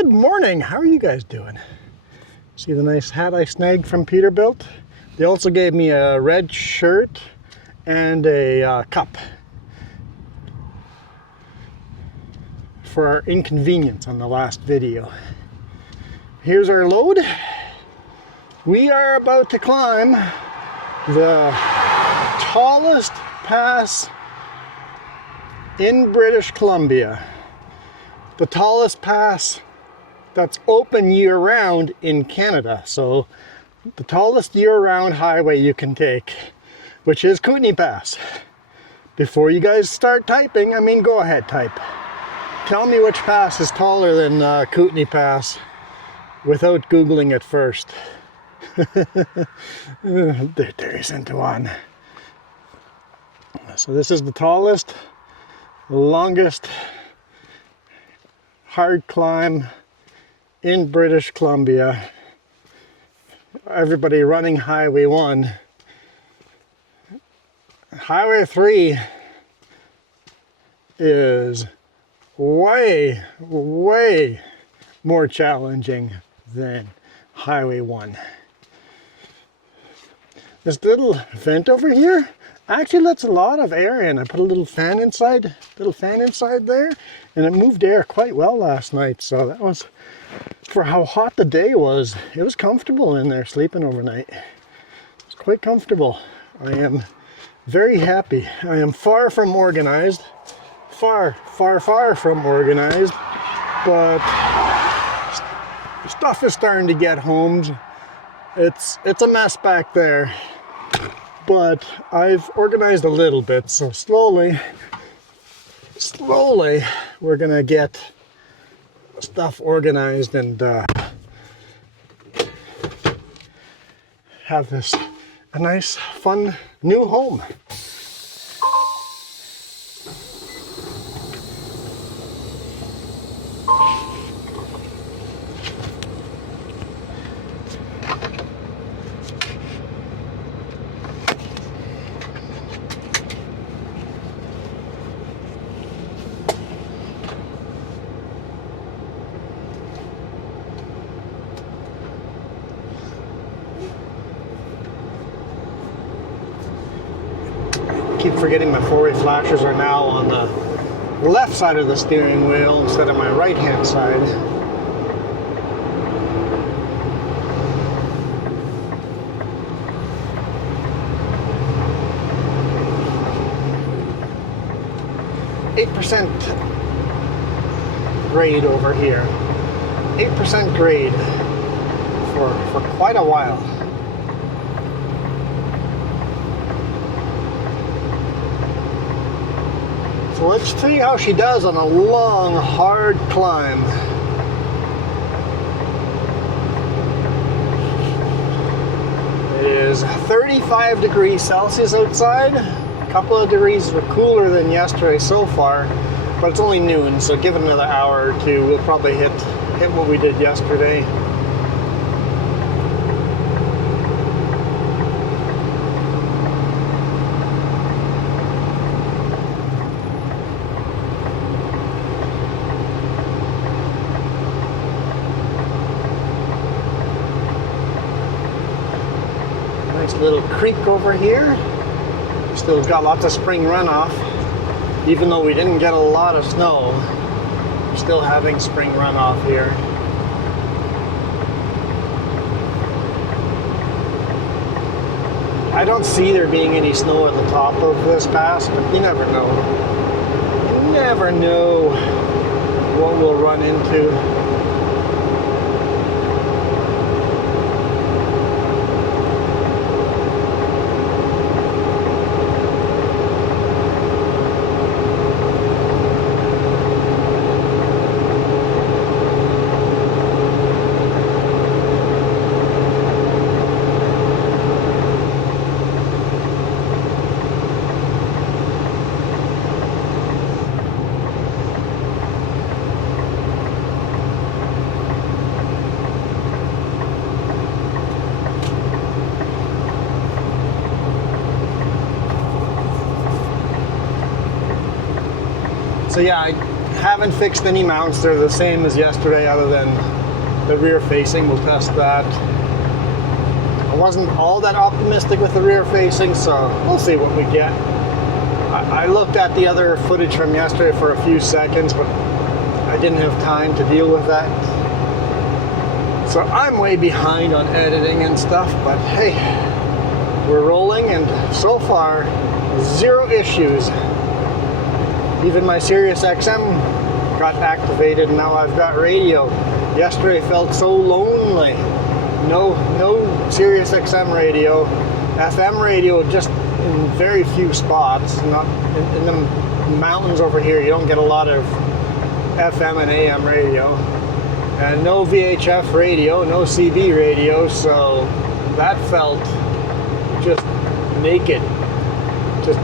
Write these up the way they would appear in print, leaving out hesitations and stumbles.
Good morning. How are you guys doing? See the nice hat I snagged from Peterbilt? They also gave me a red shirt and a cup for our inconvenience on the last video. Here's our load. We are about to climb the tallest pass in British Columbia. The tallest pass that's open year-round in Canada. So the tallest year-round highway you can take, which is Kootenay Pass. Before you guys start typing, go ahead, type. Tell me which pass is taller than Kootenay Pass without Googling it first. There isn't one. So this is the tallest, longest hard climb in British Columbia. Everybody running Highway 1. Highway 3 is way more challenging than Highway 1. This little vent over here actually lets a lot of air in. I put a little fan inside there, and it moved air quite well last night. So that was, for how hot the day was, it was comfortable in there sleeping overnight. It's quite comfortable. I am very happy. I am far from organized. Far from organized. But stuff is starting to get homed. It's a mess back there. But I've organized a little bit, so slowly we're gonna get stuff organized and have a nice, fun new home. Keep forgetting my four-way flashers are now on the left side of the steering wheel instead of my right-hand side. .8% grade over here. 8% grade for quite a while. So let's see how she does on a long, hard climb. It is 35 degrees Celsius outside. A couple of degrees cooler than yesterday so far, but it's only noon, so give it another hour or two, we'll probably hit what we did yesterday. Little creek over here. Still got lots of spring runoff. Even though we didn't get a lot of snow, we're still having spring runoff here. I don't see there being any snow at the top of this pass, but you never know. You never know what we'll run into. So yeah, Haven't fixed any mounts. They're the same as yesterday other than the rear facing. We'll test that. I wasn't all that optimistic with the rear facing, so we'll see what we get. I looked at the other footage from yesterday for a few seconds, but I didn't have time to deal with that. So I'm way behind on editing and stuff, but hey, we're rolling, and so far, 0 issues. Even my Sirius XM got activated, and now I've got radio. Yesterday felt so lonely. No Sirius XM radio. FM radio just in very few spots. Not in the mountains over here, you don't get a lot of FM and AM radio. And no VHF radio, no CB radio, so that felt just naked. Just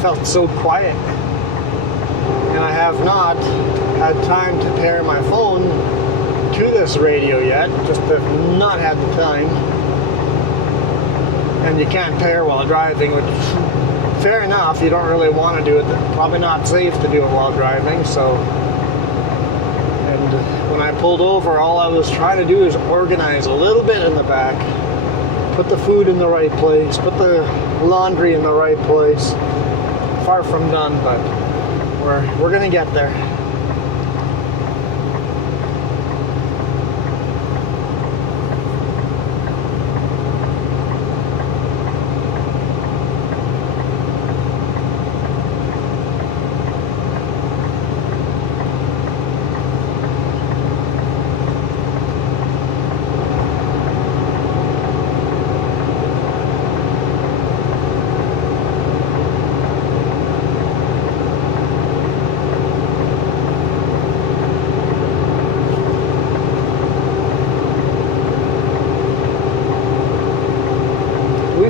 felt so quiet. And I have not had time to pair my phone to this radio yet. Just have not had the time. And you can't pair while driving, which, fair enough, you don't really want to do it. Probably not safe to do it while driving, so. And when I pulled over, all I was trying to do is organize a little bit in the back. Put the food in the right place, put the laundry in the right place. Far from done, but we're gonna get there.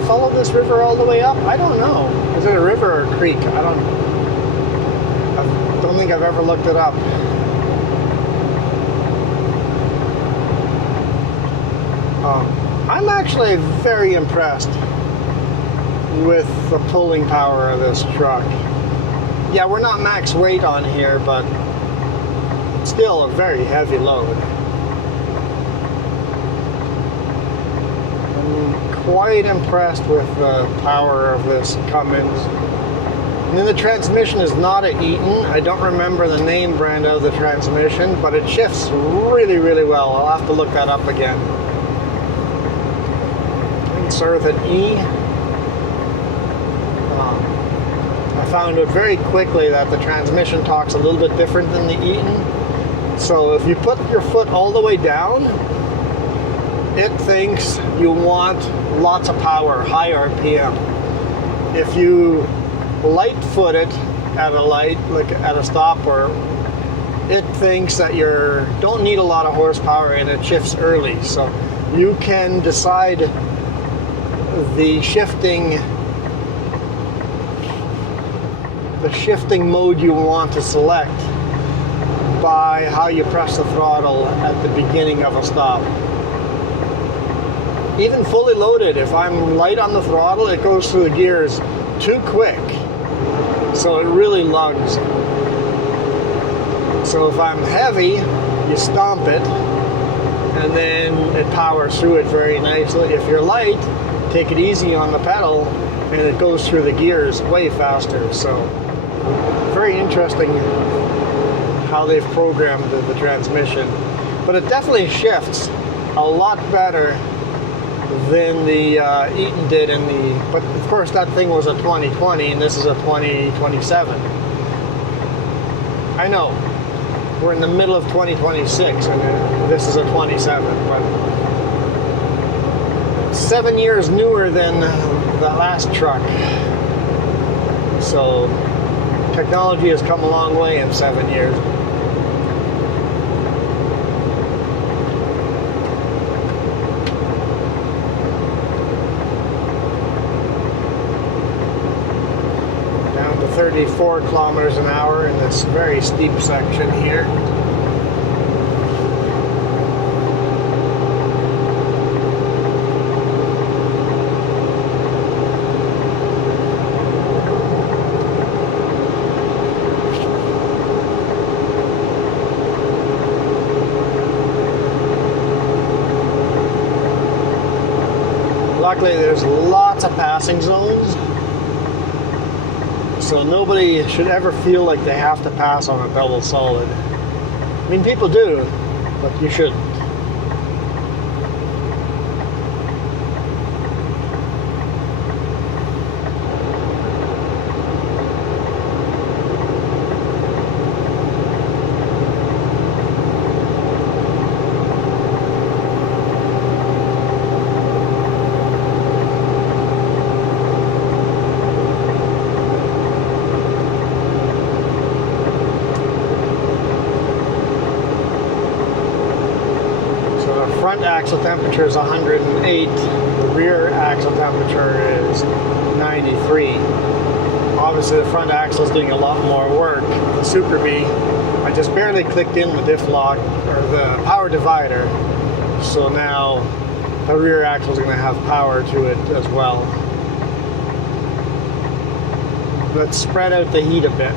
Follow this river all the way up? I don't know. Is it a river or a creek? I don't think I've ever looked it up. I'm actually very impressed with the pulling power of this truck. Yeah, we're not max weight on here, but still a very heavy load. Quite impressed with the power of this Cummins. And then the transmission is not a Eaton. I don't remember the name brand of the transmission, but it shifts really, really well. I'll have to look that up again. I think it started with an E. I found out very quickly that the transmission torque's a little bit different than the Eaton. So if you put your foot all the way down, it thinks you want lots of power, high RPM. If you light foot it at a light, like at a stop, or it thinks that you don't need a lot of horsepower and it shifts early. So you can decide the shifting mode you want to select by how you press the throttle at the beginning of a stop. Even fully loaded, if I'm light on the throttle, it goes through the gears too quick. So it really lugs. So if I'm heavy, you stomp it, and then it powers through it very nicely. If you're light, take it easy on the pedal, and it goes through the gears way faster. So very interesting how they've programmed the transmission. But it definitely shifts a lot better than the Eaton did in the, but of course that thing was a 2020 and this is a 2027. I know, we're in the middle of 2026 and this is a 27, but 7 years newer than the last truck. So technology has come a long way in 7 years. Down to 34 kilometers an hour in this very steep section here. luckily there's lots of passing zones, so nobody should ever feel like they have to pass on a double solid. I mean, people do, but you shouldn't. Front axle temperature is 108, the rear axle temperature is 93. Obviously the front axle is doing a lot more work. The Super Bee, I just barely clicked in the diff lock or the power divider, so now the rear axle is going to have power to it as well. Let's spread out the heat a bit.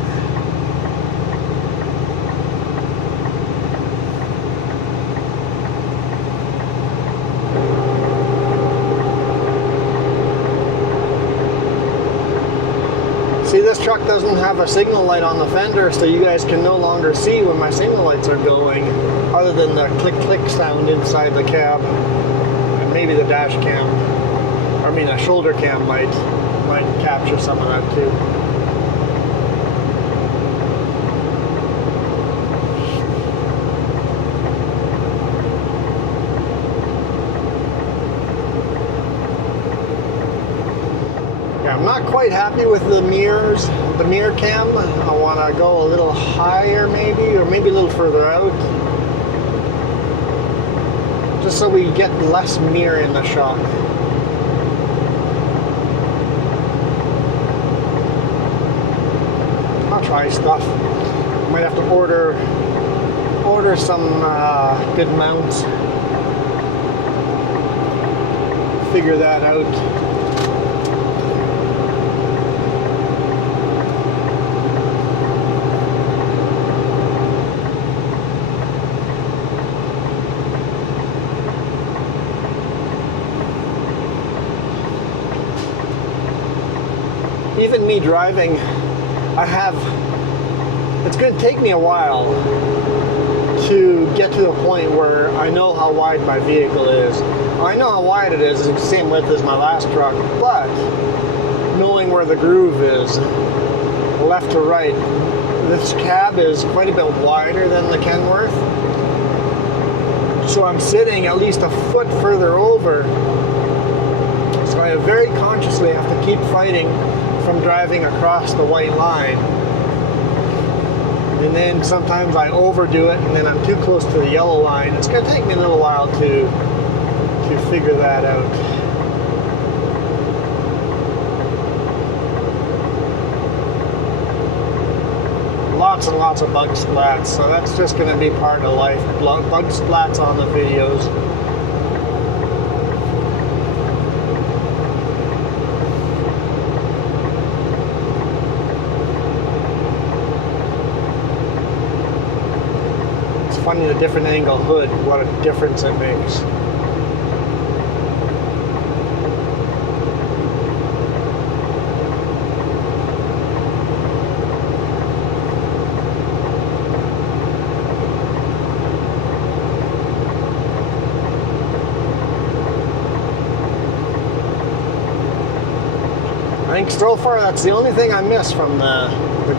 See, this truck doesn't have a signal light on the fender, so you guys can no longer see when my signal lights are going, other than the click-click sound inside the cab. And maybe the dash cam, or I mean a shoulder cam might capture some of that too. I'm not quite happy with the mirrors, the mirror cam. I want to go a little higher maybe, or maybe a little further out. Just so we get less mirror in the shot. I'll try stuff. Might have to order some good mounts. Figure that out. Even me driving, it's going to take me a while to get to the point where I know how wide my vehicle is. I know how wide it is, it's the same width as my last truck, but knowing where the groove is, left to right, this cab is quite a bit wider than the Kenworth. So I'm sitting at least a foot further over. So I very consciously have to keep fighting from driving across the white line. And then sometimes I overdo it and then I'm too close to the yellow line. It's going to take me a little while to figure that out. Lots and lots of bug splats, so that's just going to be part of life. Bug splats on the videos. Funny, the different angle hood, what a difference it makes. I think so far that's the only thing I miss from the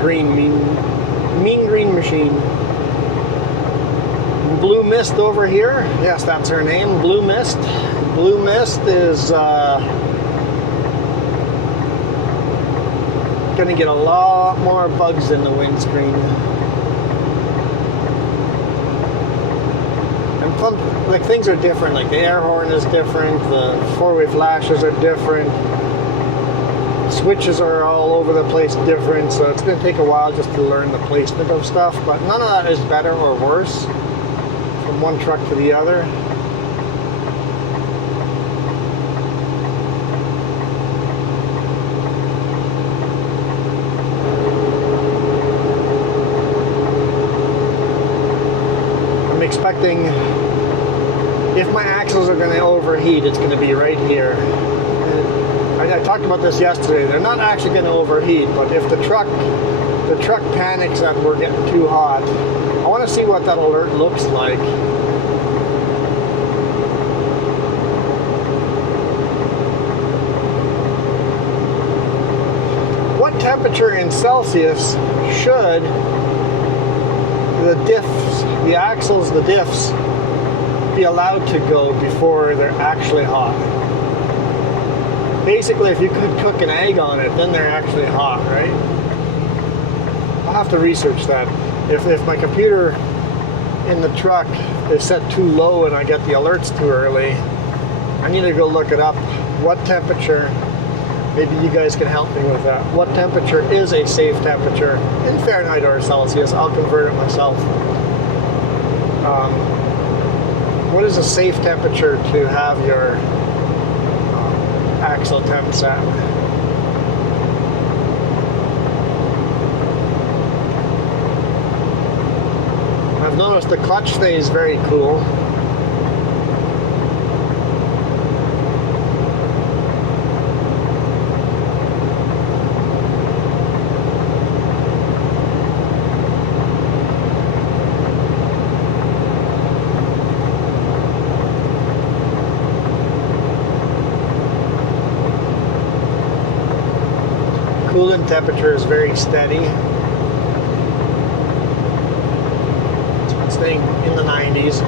green mean green machine. Blue Mist over here. Yes, that's her name, Blue Mist. Blue Mist is gonna get a lot more bugs in the windscreen. And like things are different, like the air horn is different, the four-way flashes are different, switches are all over the place different, so it's gonna take a while just to learn the placement of stuff, but none of that is better or worse from one truck to the other. I'm expecting if my axles are going to overheat, it's going to be right here. And I talked about this yesterday. They're not actually going to overheat, but if the truck panics that we're getting too hot, I want to see what that alert looks like. What temperature in Celsius should the diffs, the axles, the diffs, be allowed to go before they're actually hot? Basically, if you could cook an egg on it, then they're actually hot, right? I'll have to research that. If my computer in the truck is set too low and I get the alerts too early, I need to go look it up. What temperature? Maybe you guys can help me with that. What temperature is a safe temperature in Fahrenheit or Celsius? I'll convert it myself. What is a safe temperature to have your axle temp set? I've noticed the clutch stays very cool. Coolant temperature is very steady. It's been staying in the 90s.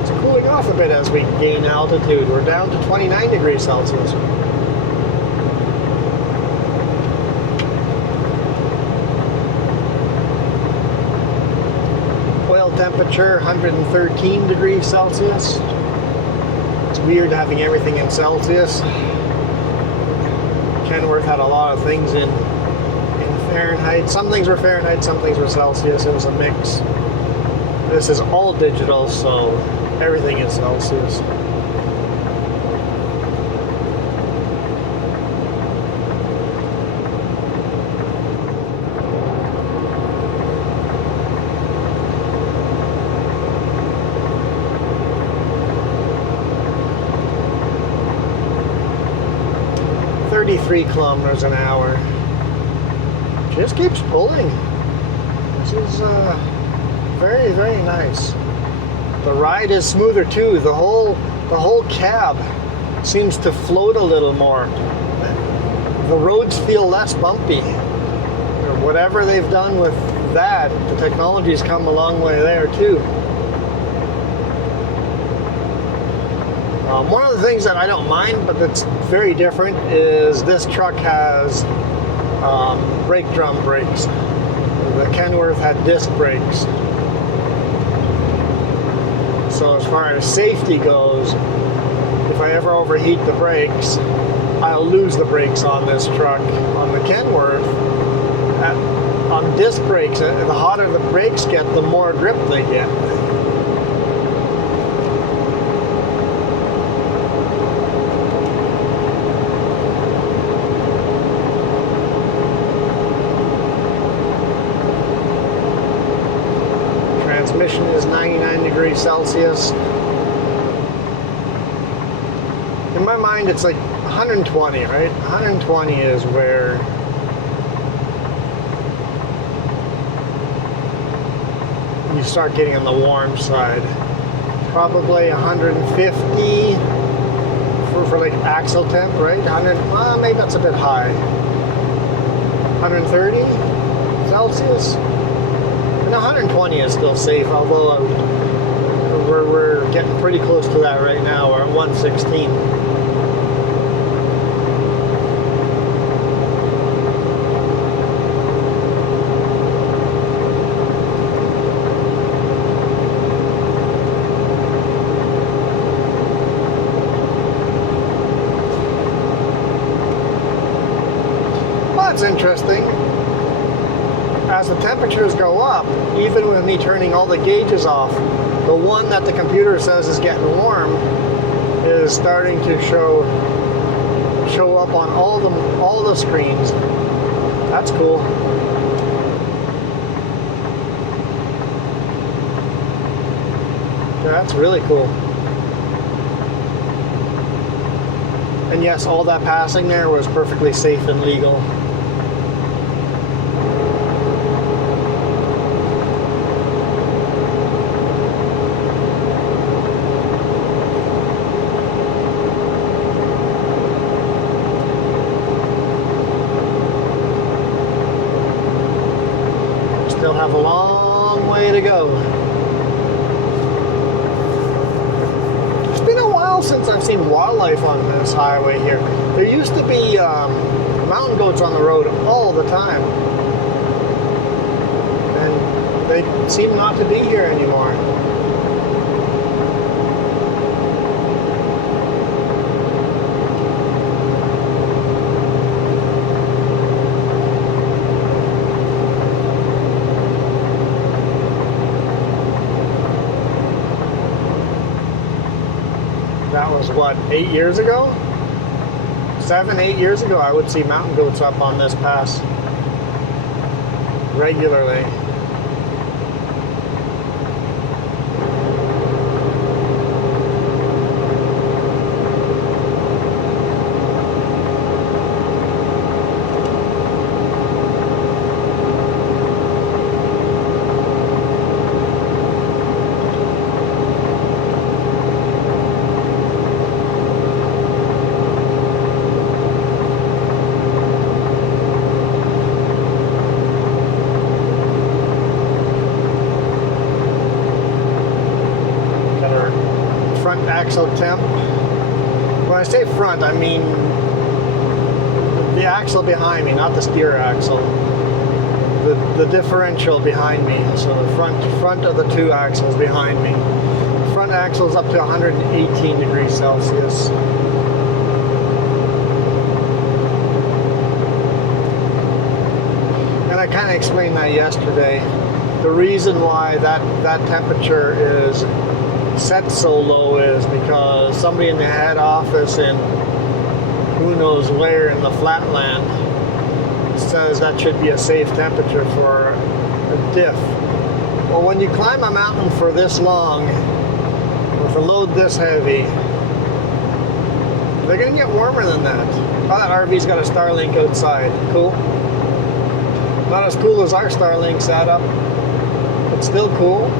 It's cooling off a bit as we gain altitude. We're down to 29 degrees Celsius. Oil temperature 113 degrees Celsius. It's weird having everything in Celsius. Kenworth had a lot of things in Fahrenheit. Some things were Fahrenheit, some things were Celsius. It was a mix. This is all digital, so everything is Celsius. Kilometers an hour. Just keeps pulling. This is very, very nice. The ride is smoother too. The whole cab seems to float a little more. The roads feel less bumpy. Or whatever they've done with that, the technology's come a long way there too. One of the things that I don't mind, but that's very different, is this truck has brake drum brakes. The Kenworth had disc brakes. So as far as safety goes, if I ever overheat the brakes, I'll lose the brakes on this truck. On the Kenworth, on disc brakes, the hotter the brakes get, the more grip they get. Transmission is 99 degrees Celsius. In my mind, it's like 120, right? 120 is where you start getting on the warm side. Probably 150 for like axle temp, right? 100, well, maybe that's a bit high. 130 Celsius? And 120 is still safe, although we're getting pretty close to that right now. We're at 116. Well, that's interesting. As the temperatures go up, even with me turning all the gauges off, the one that the computer says is getting warm is starting to show up on all the screens. That's cool. That's really cool. And yes, all that passing there was perfectly safe and legal. Still have a long way to go. It's been a while since I've seen wildlife on this highway here. There used to be mountain goats on the road all the time. And they seem not to be here anymore. That was what, 8 years ago? 7, 8 years ago, I would see mountain goats up on this pass regularly. Axle temp. When I say front, I mean the axle behind me, not the steer axle. The differential behind me. So the front of the two axles behind me. Front axle is up to 118 degrees Celsius. And I kind of explained that yesterday. The reason why that temperature is set so low is because somebody in the head office in who knows where in the flatland says that should be a safe temperature for a diff. Well, when you climb a mountain for this long with a load this heavy, they're going to get warmer than that. Oh, that RV's got a Starlink outside. Cool. Not as cool as our Starlink setup, but still cool.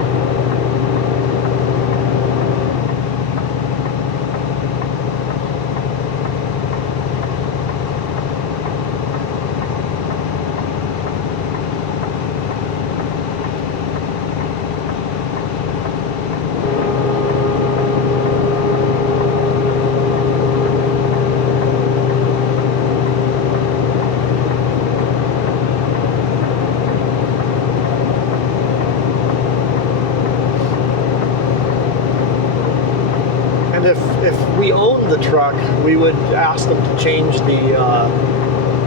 If we owned the truck, we would ask them to change the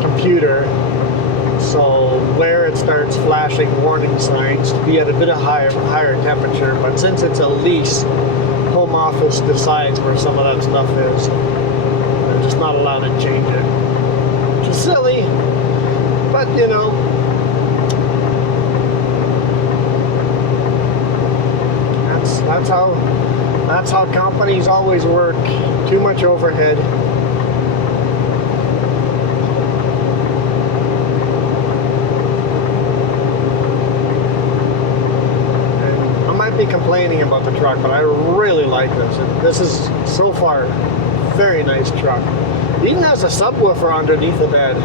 computer so where it starts flashing warning signs to be at a bit of higher temperature. But since it's a lease, home office decides where some of that stuff is. They're just not allowed to change it, which is silly, but you know. That's how companies always work. Too much overhead. And I might be complaining about the truck, but I really like this. This is so far very nice truck. It even has a subwoofer underneath the bed.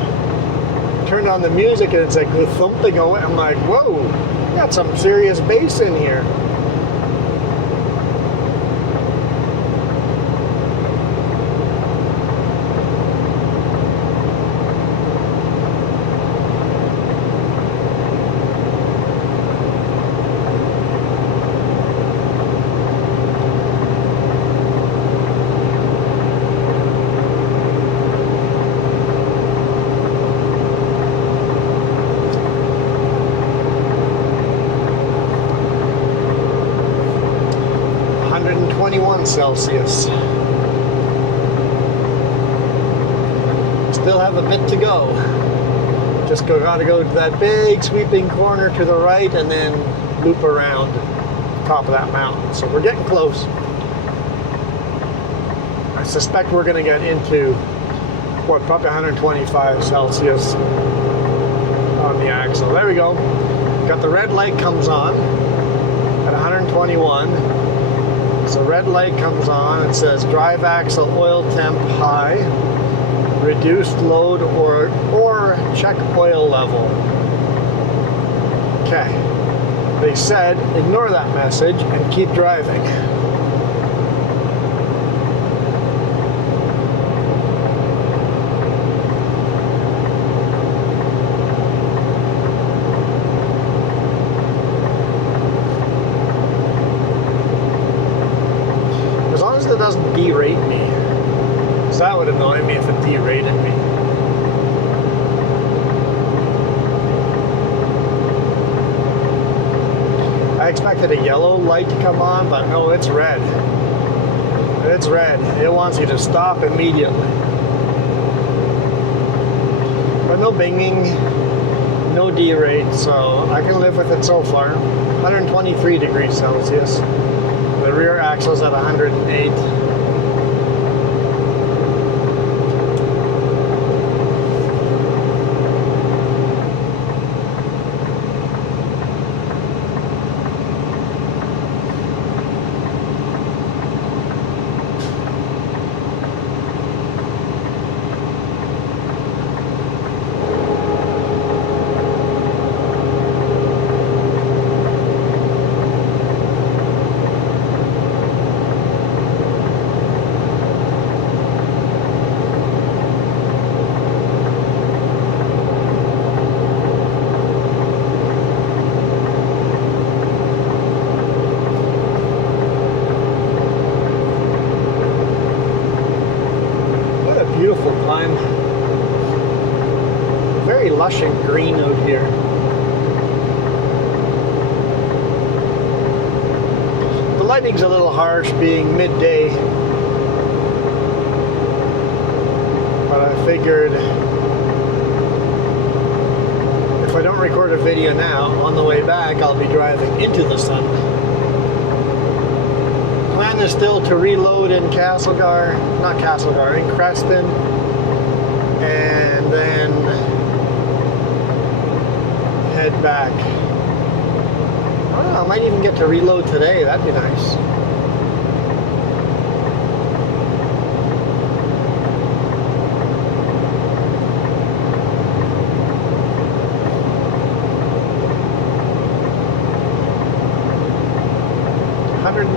Turned on the music and it's like thumping away. I'm like, whoa, got some serious bass in here. Celsius. Still have a bit to go. Just gotta go to that big sweeping corner to the right and then loop around. top of that mountain. So we're getting close. I suspect we're going to get into, what, probably 125 Celsius on the axle. There we go. Got the red light comes on at 121. So red light comes on. It says drive axle oil temp high, reduced load or check oil level. Okay. They said ignore that message and keep driving. As long as it doesn't derate me, because that would annoy me if it derated me. I expected a yellow light to come on, but no, it's red. It's red. It wants you to stop immediately. But no binging, no derate, so I can live with it so far. 123 degrees Celsius. The rear axle's at 108. Beautiful climb. Very lush and green out here. The lighting's a little harsh being midday, but I figured if I don't record a video now, on the way back I'll be driving into the sun. Plan is still to reload in in Creston, and then head back. I might even get to reload today, that'd be nice.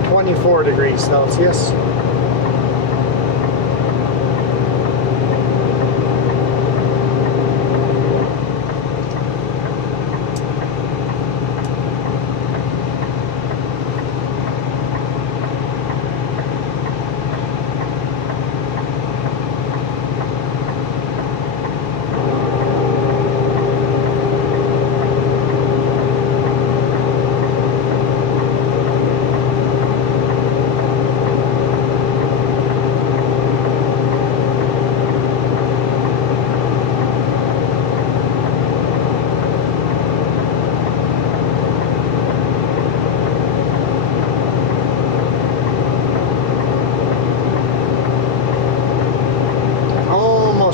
.24 degrees Celsius.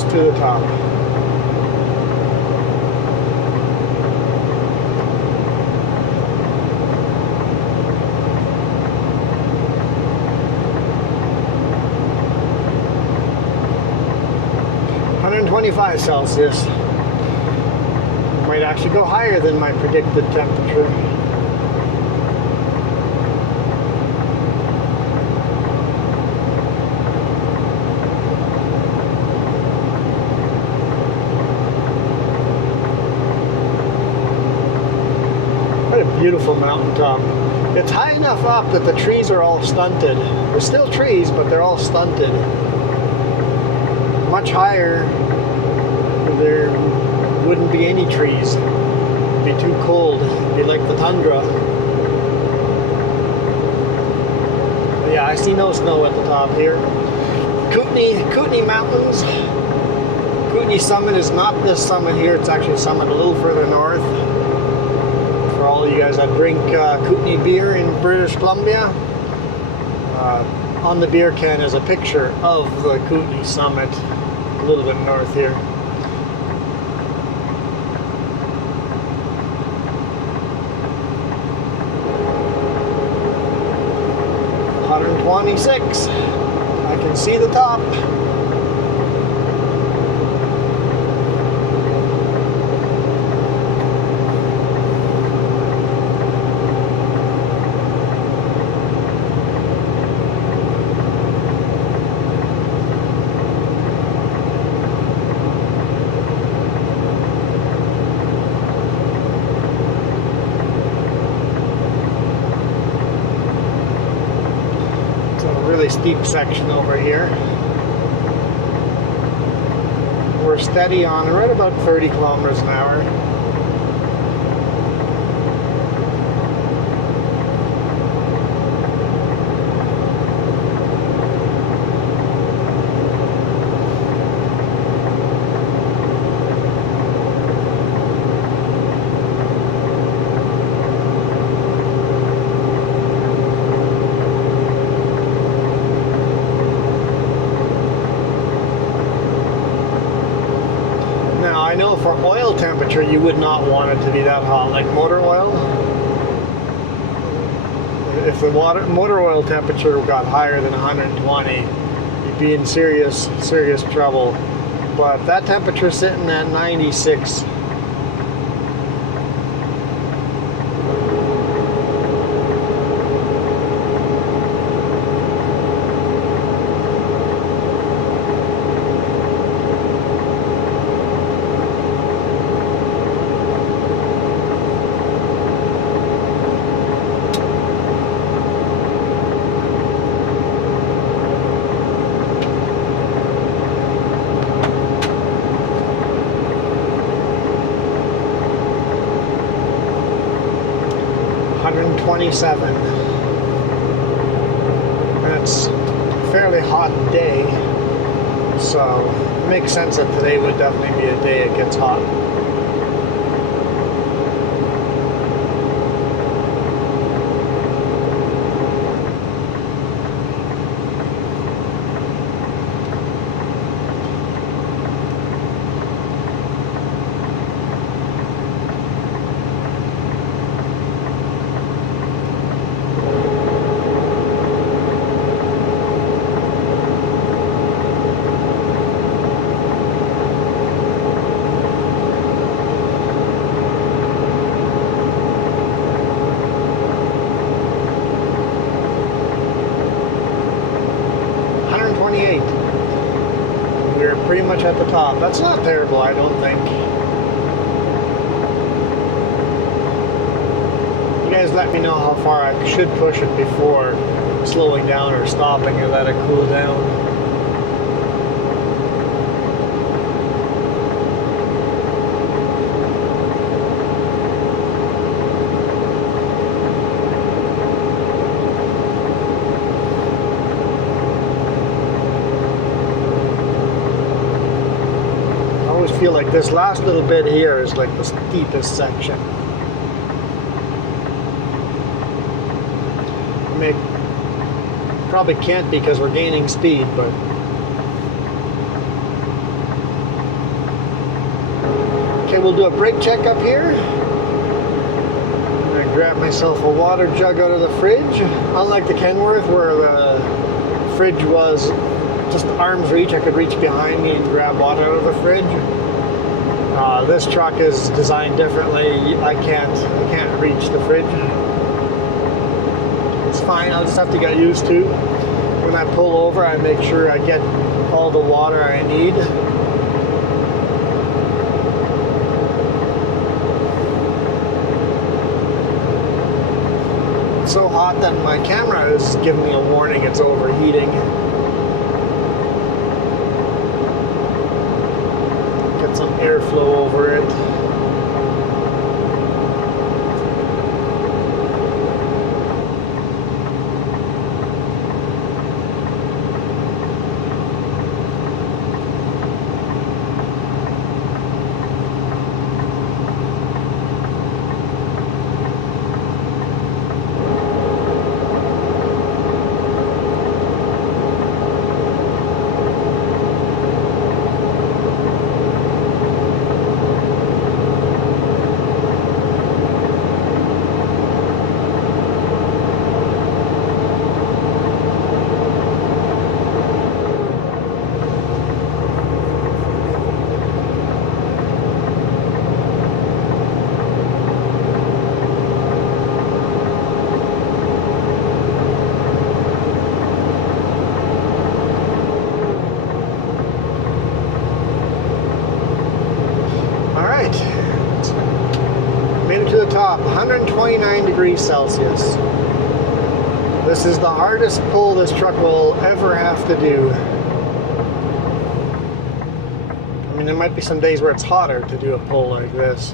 To the top. .125 Celsius. Might actually go higher than my predicted temperature. Beautiful mountaintop. It's high enough up that the trees are all stunted. There's still trees, but they're all stunted. Much higher, there wouldn't be any trees. It'd be too cold. It'd be like the tundra. But yeah, I see no snow at the top here. Kootenay Mountains. Kootenay Summit is not this summit here. It's actually a summit a little further north. For all all you guys that drink Kootenai beer in British Columbia, on the beer can is a picture of the Kootenai summit, a little bit north here. $126. I can see the top. Really steep section over here. We're steady on right about 30 kilometers an hour. I know for oil temperature you would not want it to be that hot, like motor oil. If the motor oil temperature got higher than 120, you'd be in serious trouble. But that temperature is sitting at 96. $127. It's a fairly hot day, so it makes sense that today would definitely be a day it gets hot. We're pretty much at the top. That's not terrible, I don't think. You guys let me know how far I should push it before slowing down or stopping and let it cool down. Feel like this last little bit here is like the steepest section. Probably can't because we're gaining speed, but okay, we'll do a brake check up here. I'm gonna grab myself a water jug out of the fridge. Unlike the Kenworth where the fridge was just arm's reach, I could reach behind me and grab water out of the fridge. This truck is designed differently. I can't reach the fridge. It's fine, I'll just have to get used to. When I pull over, I make sure I get all the water I need. It's so hot that my camera is giving me a warning it's overheating. Get some airflow over it. degrees Celsius. This is the hardest pull this truck will ever have to do. I mean, there might be some days where it's hotter to do a pull like this.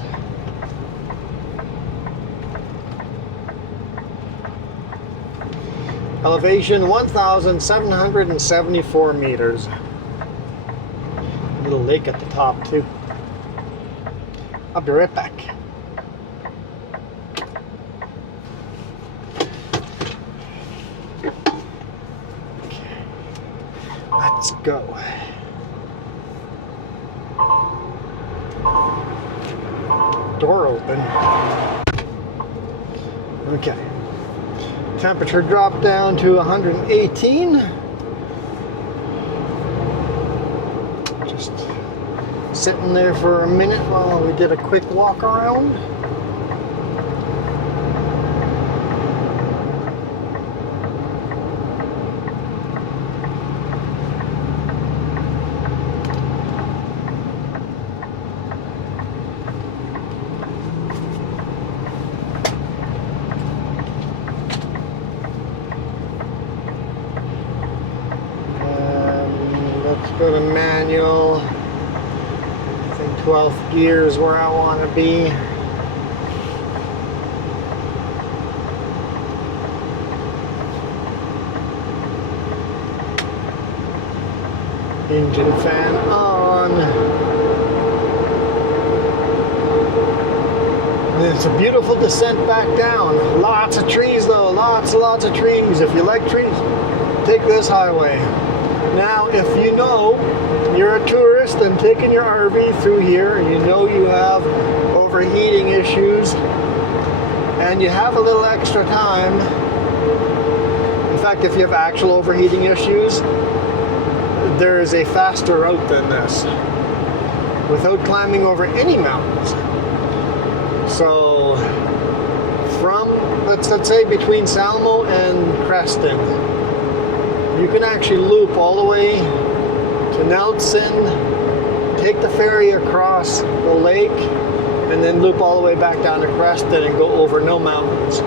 Elevation 1,774 meters. A little lake at the top too. I'll be right back. Okay, let's go. Door open. Okay. Temperature dropped down to 118. Just sitting there for a minute while we did a quick walk around. Go to manual. I think 12th gear is where I want to be. Engine fan on. And it's a beautiful descent back down. Lots of trees though, lots of trees. If you like trees, take this highway. Now, if you know you're a tourist and taking your RV through here, and you know you have overheating issues, and you have a little extra time, in fact, if you have actual overheating issues, there is a faster route than this, without climbing over any mountains. So, from, let's say between Salmo and Creston, you can actually loop all the way to Nelson, take the ferry across the lake, and then loop all the way back down to Creston and go over no mountains.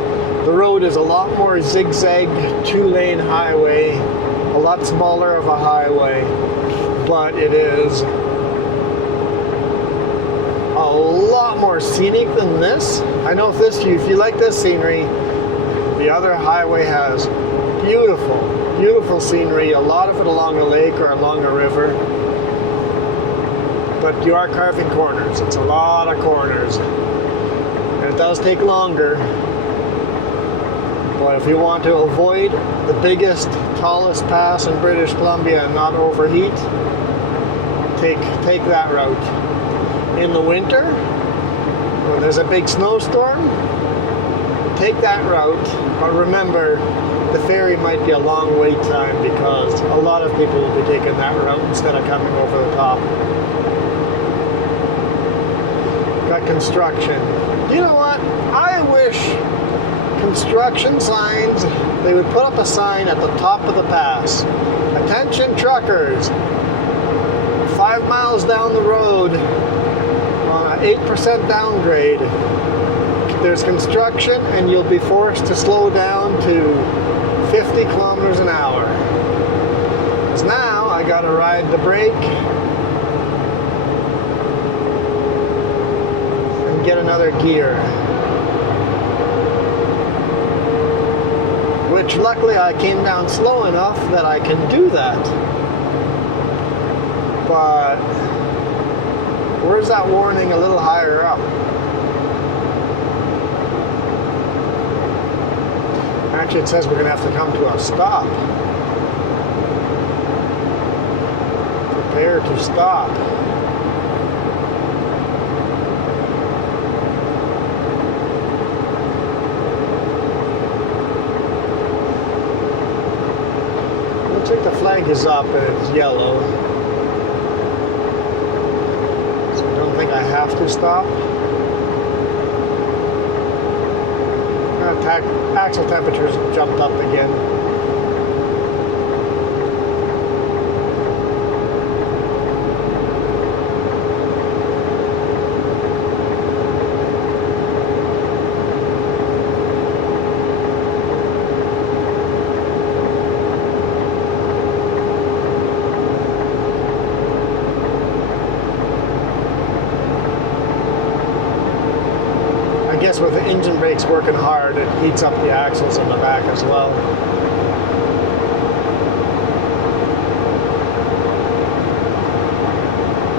The road is a lot more zigzag, 2-lane highway, a lot smaller of a highway, but it is a lot more scenic than this. I know if you like this scenery, the other highway has beautiful scenery, a lot of it along a lake or along a river, but you are carving corners. It's a lot of corners, and it does take longer, but if you want to avoid the biggest, tallest pass in British Columbia and not overheat, take that route. In the winter, when there's a big snowstorm, take that route, but remember, the ferry might be a long wait time because a lot of people will be taking that route instead of coming over the top. Got construction. You know what? I wish construction signs, they would put up a sign at the top of the pass. Attention truckers, 5 miles down the road on an 8% downgrade, there's construction and you'll be forced to slow down to 50 kilometers an hour. Because now I gotta ride the brake and get another gear. Which luckily I came down slow enough that I can do that. But where's that warning a little higher up? Actually, it says we're going to have to come to a stop. Prepare to stop. Looks like the flag is up and it's yellow. So I don't think I have to stop. Axle temperatures have jumped up again. engine brake's working hard, it heats up the axles in the back as well.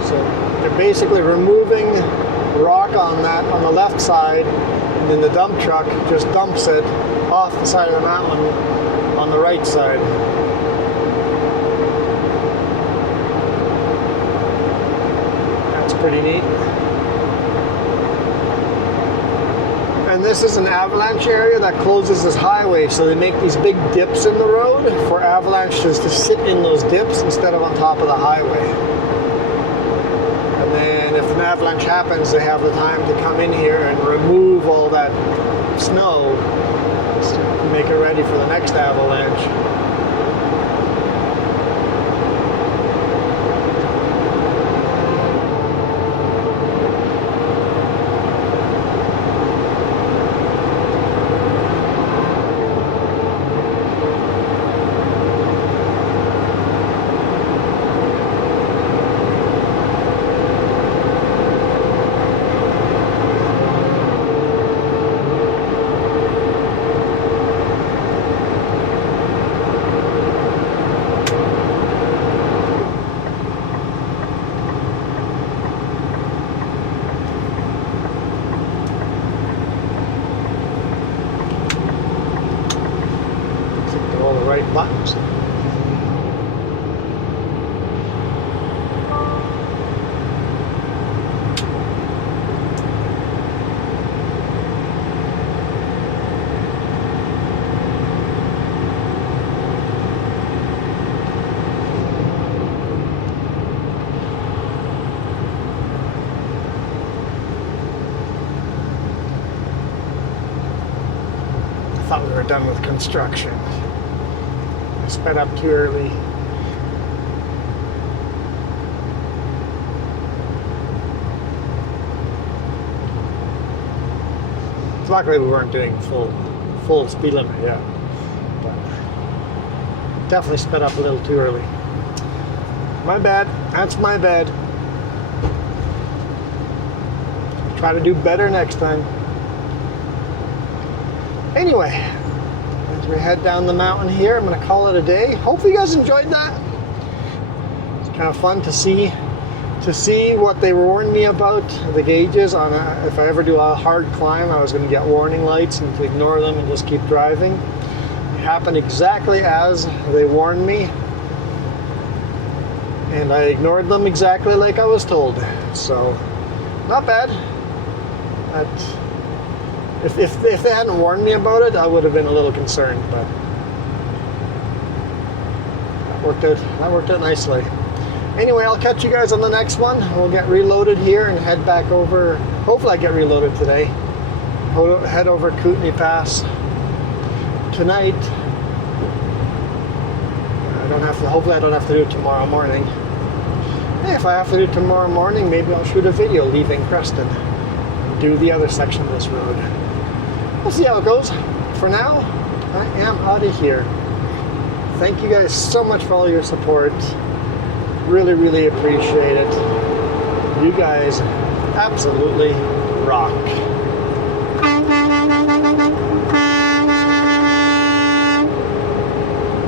So they're basically removing rock on the left side, and then the dump truck just dumps it off the side of the mountain on the right side. That's pretty neat. And this is an avalanche area that closes this highway, so they make these big dips in the road for avalanches to sit in those dips instead of on top of the highway. And then if an avalanche happens, they have the time to come in here and remove all that snow to make it ready for the next avalanche. Buttons. I thought we were done with construction. I sped up too early. Luckily we weren't doing full speed limit yet, but definitely sped up a little too early. My bad. That's my bad. Try to do better next time. Anyway, as we head down the mountain here, I'm going to call it a day. Hopefully you guys enjoyed that. It's kind of fun to see what they warned me about the gauges on if I ever do a hard climb, I was going to get warning lights and to ignore them and just keep driving. It happened exactly as they warned me, and I ignored them exactly like I was told. So not bad. If they hadn't warned me about it, I would have been a little concerned, but that worked out nicely. Anyway, I'll catch you guys on the next one. We'll get reloaded here and head back over. Hopefully I get reloaded today. Head over Kootenai Pass tonight. Hopefully I don't have to do it tomorrow morning. Hey, if I have to do it tomorrow morning, maybe I'll shoot a video leaving Creston and do the other section of this road. We'll see how it goes. For now, I am out of here. Thank you guys so much for all your support. Really, really appreciate it. You guys absolutely rock.